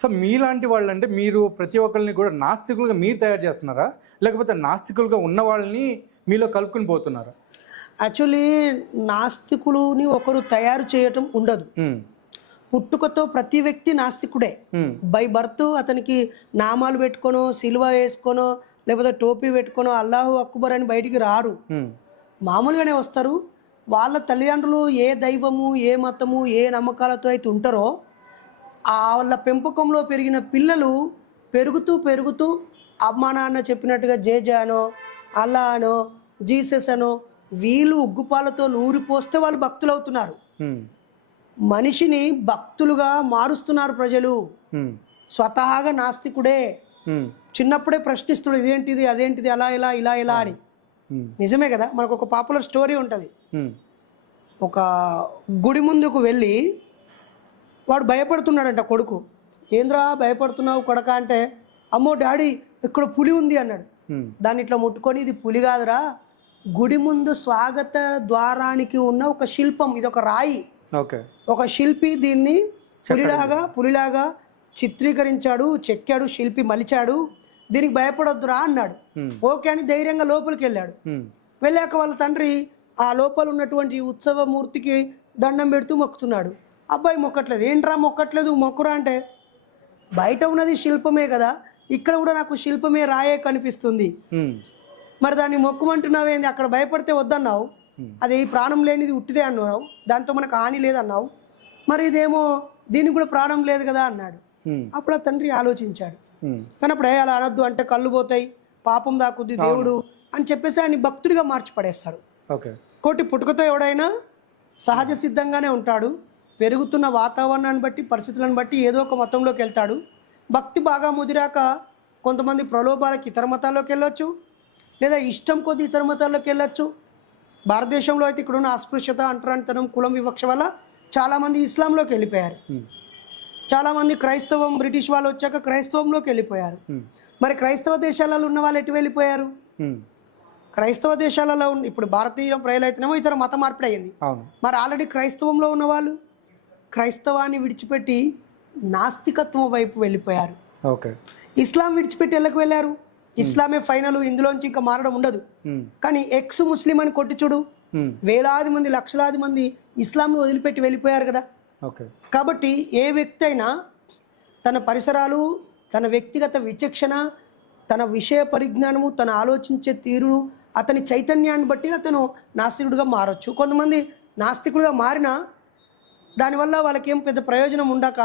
So మీలాంటి వాళ్ళంటే మీరు ప్రతి ఒక్కరిని కూడా నాస్తికులుగా మీరు తయారు చేస్తున్నారా? లేకపోతే నాస్తికులుగా ఉన్న వాళ్ళని మీలో కలుపుకొని పోతున్నారా? యాక్చువల్లీ నాస్తికులని ఒకరు తయారు చేయటం ఉండదు. హ్మ్. పుట్టుకతో ప్రతి వ్యక్తి నాస్తికుడే. హ్మ్. బై బర్త్ అతనికి నామాలు పెట్టుకోనో, సిలువ వేసుకోనో, లేకపోతే టోపీ పెట్టుకోనో, అల్లాహు అక్బర్ అని బయటికి రారు. హ్మ్. మామూలుగానే వస్తారు. వాళ్ళ తల్లిదండ్రులు ఏ దైవము, ఏ మతము, ఏ నమ్మకాలతో అయితే ఉంటారో వాళ్ళ పెంపకంలో పెరిగిన పిల్లలు పెరుగుతూ పెరుగుతూ అమ్మా నాన్న చెప్పినట్టుగా జేజా అనో, అల్లా అనో, జీసస్ అనో వీళ్ళు ఉగ్గుపాలతో నూరిపోస్తే వాళ్ళు భక్తులు అవుతున్నారు. హ్మ్. మనిషిని భక్తులుగా మారుస్తున్నారు ప్రజలు. హ్మ్. స్వతహాగా నాస్తికుడే. హ్మ్. చిన్నప్పుడే ప్రశ్నిస్తుడు, ఇదేంటిది, అదేంటిది, అలా ఇలా ఇలా ఇలా అని. హ్మ్. నిజమే కదా. మనకు ఒక పాపులర్ స్టోరీ ఉంటుంది. హ్మ్. ఒక గుడి ముందుకు వెళ్ళి వాడు భయపడుతున్నాడంట కొడుకు. ఏంద్రా భయపడుతున్నావు కొడక అంటే, అమ్మో డాడీ ఇక్కడ పులి ఉంది అన్నాడు. హ్మ్. దాన్ని ఇట్లా ముట్టుకొని, ఇది పులి కాదురా, గుడి ముందు స్వాగత ద్వారానికి ఉన్న ఒక శిల్పం, ఇది ఒక రాయి. ఓకే. ఒక శిల్పి దీన్ని పులిలాగా చిత్రీకరించాడు, చెక్కాడు, శిల్పి మలిచాడు, దీనికి భయపడొద్దురా అన్నాడు. ఓకే అని ధైర్యంగా లోపలికి వెళ్ళాడు. వెళ్ళాక వాళ్ళ తండ్రి ఆ లోపల ఉన్నటువంటి ఉత్సవ మూర్తికి దండం పెడుతూ మొక్కుతున్నాడు. అబ్బాయి మొక్కట్లేదు. ఏంట్రా మొక్కట్లేదు, మొక్కురా అంటే, బయట ఉన్నది శిల్పమే కదా, ఇక్కడ కూడా నాకు శిల్పమే, రాయే కనిపిస్తుంది, మరి దాన్ని మొక్కుమంటున్నావేంది, అక్కడ భయపడితే వద్దన్నావు, అది ప్రాణం లేనిది ఉట్టిదే అన్నావు, దాంతో మనకు హాని లేదన్నావు, మరి ఇదేమో దీనికి కూడా ప్రాణం లేదు కదా అన్నాడు. అప్పుడు ఆ తండ్రి ఆలోచించాడు. కానీ అప్పుడు అలా అనొద్దు అంటే కళ్ళు పోతాయి, పాపం దాకుద్ది దేవుడు అని చెప్పేసి ఆయన భక్తుడిగా మార్చి పడేస్తారు. కోటి పుట్టుకతో ఎవడైనా సహజ సిద్ధంగానే ఉంటాడు. పెరుగుతున్న వాతావరణాన్ని బట్టి, పరిస్థితులను బట్టి ఏదో ఒక మతంలోకి వెళ్తాడు. భక్తి బాగా ముదిరాక కొంతమంది ప్రలోభాలకి ఇతర మతాల్లోకి వెళ్ళొచ్చు, లేదా ఇష్టం కొద్ది ఇతర మతాల్లోకి వెళ్ళొచ్చు. భారతదేశంలో అయితే ఇక్కడున్న అస్పృశ్యత, అంటరానితనం, కులం వివక్ష వల్ల చాలామంది ఇస్లాంలోకి వెళ్ళిపోయారు. చాలామంది క్రైస్తవం, బ్రిటిష్ వాళ్ళు వచ్చాక క్రైస్తవంలోకి వెళ్ళిపోయారు. మరి క్రైస్తవ దేశాలలో ఉన్న వాళ్ళు ఎటు వెళ్ళిపోయారు? క్రైస్తవ దేశాలలో ఇప్పుడు భారతీయ ప్రజలైతేనేమో ఇతర మత మార్పిడి అయ్యింది. మరి ఆల్రెడీ క్రైస్తవంలో ఉన్న వాళ్ళు క్రైస్తవాన్ని విడిచిపెట్టి నాస్తికత్వం వైపు వెళ్ళిపోయారు. ఇస్లాం విడిచిపెట్టి వెళ్ళారు. ఇస్లామే ఫైనల్, ఇందులోంచి ఇంకా మారడం ఉండదు. కానీ ఎక్స్ ముస్లిం అని కొట్టి చూడు, వేలాది మంది, లక్షలాది మంది ఇస్లాంను వదిలిపెట్టి వెళ్ళిపోయారు కదా. కాబట్టి ఏ వ్యక్తి అయినా తన పరిసరాలు, తన వ్యక్తిగత విచక్షణ, తన విషయ పరిజ్ఞానము, తన ఆలోచించే తీరును, అతని చైతన్యాన్ని బట్టి అతను నాస్తికుడిగా మారచ్చు. కొంతమంది నాస్తికుడిగా మారినా దానివల్ల వాళ్ళకేం పెద్ద ప్రయోజనం ఉండక